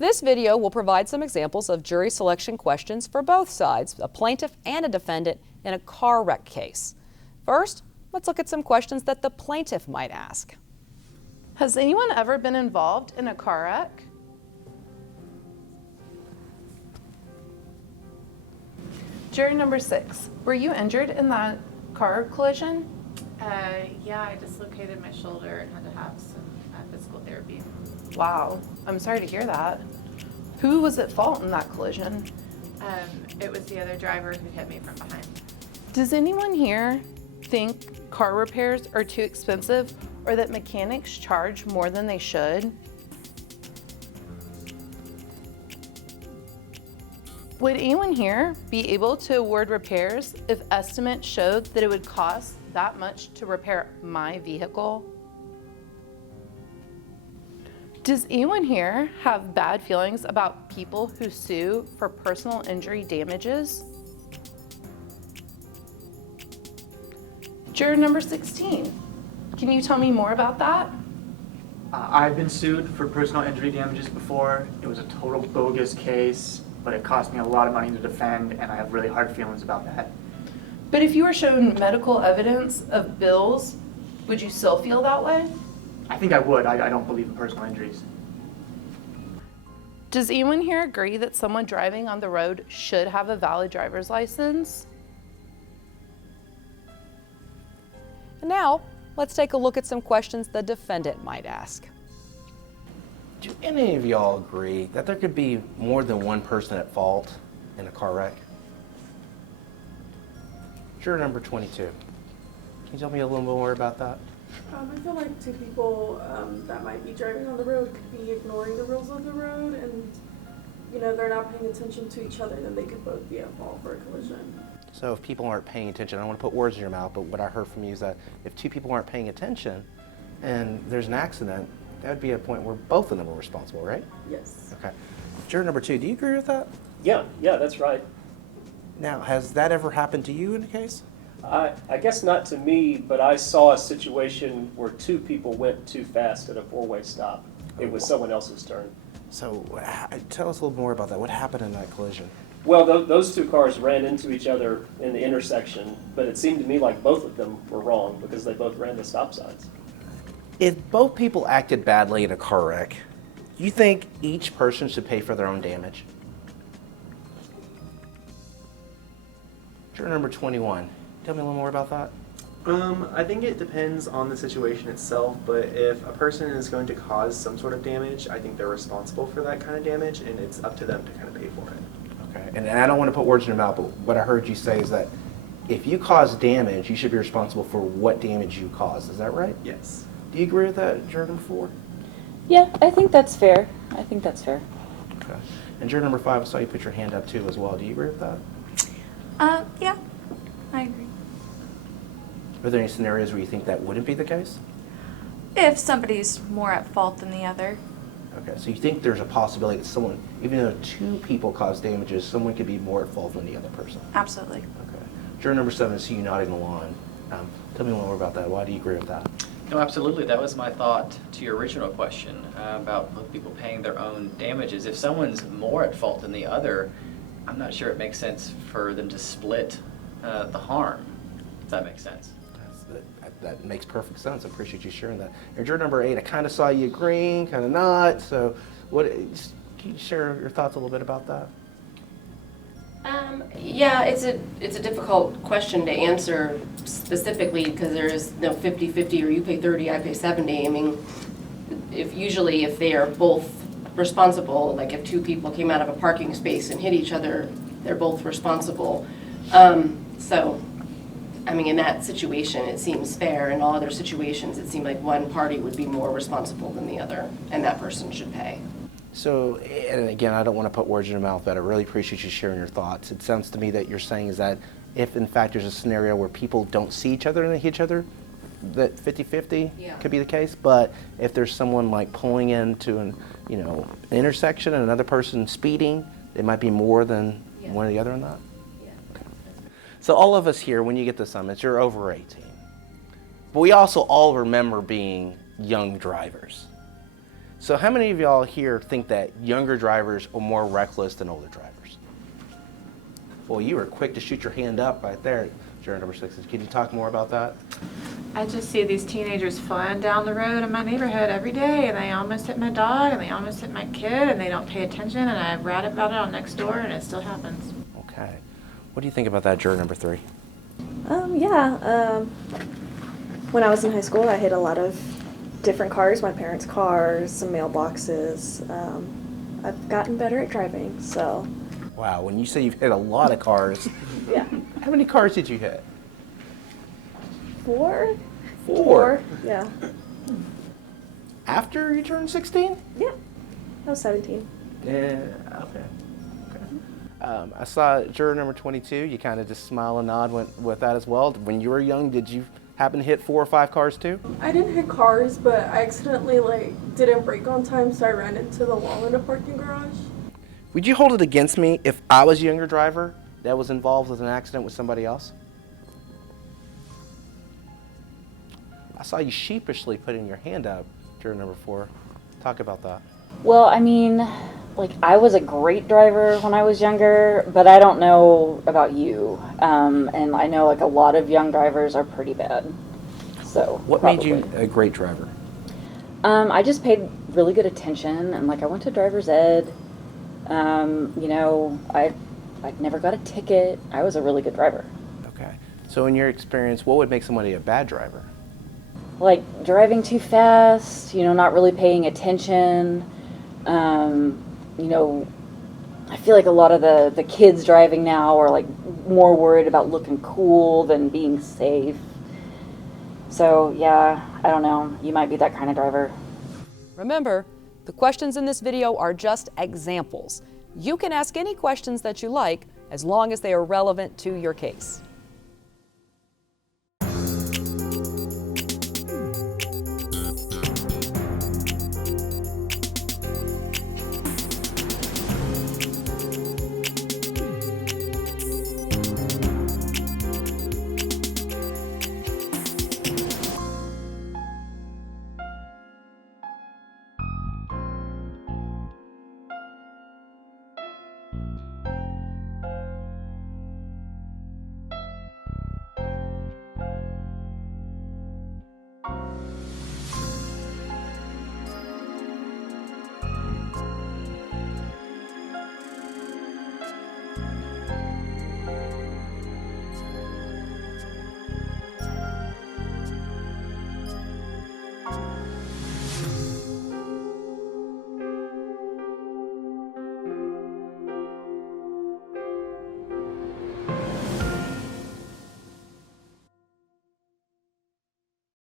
This video will provide some examples of jury selection questions for both sides, a plaintiff and a defendant, in a car wreck case. First, let's look at some questions that the plaintiff might ask. Has anyone ever been involved in a car wreck? Jury number 6, were you injured in that car collision? Yeah, I dislocated my shoulder and had to have some physical therapy. Wow, I'm sorry to hear that. Who was at fault in that collision? It was the other driver who hit me from behind. Does anyone here think car repairs are too expensive or that mechanics charge more than they should? Would anyone here be able to award repairs if estimates showed that it would cost that much to repair my vehicle? Does anyone here have bad feelings about people who sue for personal injury damages? Juror number 16, can you tell me more about that? I've been sued for personal injury damages before. It was a total bogus case, but it cost me a lot of money to defend, and I have really hard feelings about that. But if you were shown medical evidence of bills, would you still feel that way? I think I would. I don't believe in personal injuries. Does anyone here agree that someone driving on the road should have a valid driver's license? And now, let's take a look at some questions the defendant might ask. Do any of y'all agree that there could be more than one person at fault in a car wreck? Juror number 22. Can you tell me a little more about that? I feel like two people that might be driving on the road could be ignoring the rules of the road, and they're not paying attention to each other, then they could both be at fault for a collision. So if people aren't paying attention, I don't want to put words in your mouth, but what I heard from you is that if two people aren't paying attention and there's an accident, that would be a point where both of them are responsible, right? Yes. Okay. Juror number 2, do you agree with that? Yeah, that's right. Now, has that ever happened to you in a case? I guess not to me, but I saw a situation where two people went too fast at a four-way stop. It was someone else's turn. So tell us a little more about that. What happened in that collision? Well, those two cars ran into each other in the intersection, but it seemed to me like both of them were wrong because they both ran the stop signs. If both people acted badly in a car wreck, do you think each person should pay for their own damage? Juror number 21. Tell me a little more about that. I think it depends on the situation itself, but if a person is going to cause some sort of damage, I think they're responsible for that kind of damage, and it's up to them to kind of pay for it. Okay, and I don't want to put words in your mouth, but what I heard you say is that if you cause damage, you should be responsible for what damage you caused. Is that right? Yes. Do you agree with that, juror number 4? Yeah, I think that's fair. Okay. And juror number 5, I saw you put your hand up too as well. Do you agree with that? Yeah, I agree. Are there any scenarios where you think that wouldn't be the case? If somebody's more at fault than the other. Okay, so you think there's a possibility that someone, even though two people cause damages, someone could be more at fault than the other person? Absolutely. Okay. Juror number 7, I see you nodding along. Tell me more about that. Why do you agree with that? No, absolutely. That was my thought to your original question about people paying their own damages. If someone's more at fault than the other, I'm not sure it makes sense for them to split the harm, if that makes sense. That makes perfect sense. I appreciate you sharing that. And juror number 8, I kind of saw you agreeing, kind of not. So can you share your thoughts a little bit about that? Yeah, it's a difficult question to answer specifically because there is no 50-50 or you pay 30, I pay 70. I mean, if they are both responsible, like if two people came out of a parking space and hit each other, they're both responsible. So, I mean, in that situation, it seems fair. In all other situations, it seemed like one party would be more responsible than the other, and that person should pay. So, and again, I don't want to put words in your mouth, but I really appreciate you sharing your thoughts. It sounds to me that you're saying is that if, in fact, there's a scenario where people don't see each other and they hit each other, that 50-50 could be the case. But if there's someone like pulling into an intersection and another person speeding, it might be more than one or the other or not? Yeah. Okay. So all of us here, when you get the summons, you're over 18. But we also all remember being young drivers. So how many of y'all here think that younger drivers are more reckless than older drivers? Well, you were quick to shoot your hand up right there, juror number 6. Can you talk more about that? I just see these teenagers flying down the road in my neighborhood every day, and they almost hit my dog, and they almost hit my kid, and they don't pay attention, and I read about it on Nextdoor, and it still happens. Okay. What do you think about that, juror number 3? When I was in high school, I hit a lot of different cars, my parents' cars, some mailboxes. I've gotten better at driving, so. Wow, when you say you've hit a lot of cars, Yeah. how many cars did you hit? 4? 4? Yeah. After you turned 16? Yeah. I was 17. Yeah, okay. I saw juror number 22. You kind of just smile and nod with that as well. When you were young, did you happen to hit 4 or 5 cars too? I didn't hit cars, but I accidentally didn't brake on time, so I ran into the wall in a parking garage. Would you hold it against me if I was a younger driver that was involved with an accident with somebody else? I saw you sheepishly putting your hand up, juror number 4. Talk about that. Well, I mean, I was a great driver when I was younger, but I don't know about you. And I know a lot of young drivers are pretty bad. So What made you a great driver? I just paid really good attention, and I went to driver's ed. I never got a ticket. I was a really good driver. Okay. So in your experience, what would make somebody a bad driver? Driving too fast, not really paying attention. I feel like a lot of the kids driving now are more worried about looking cool than being safe. So yeah, I don't know. You might be that kind of driver. Remember, the questions in this video are just examples. You can ask any questions that you like as long as they are relevant to your case.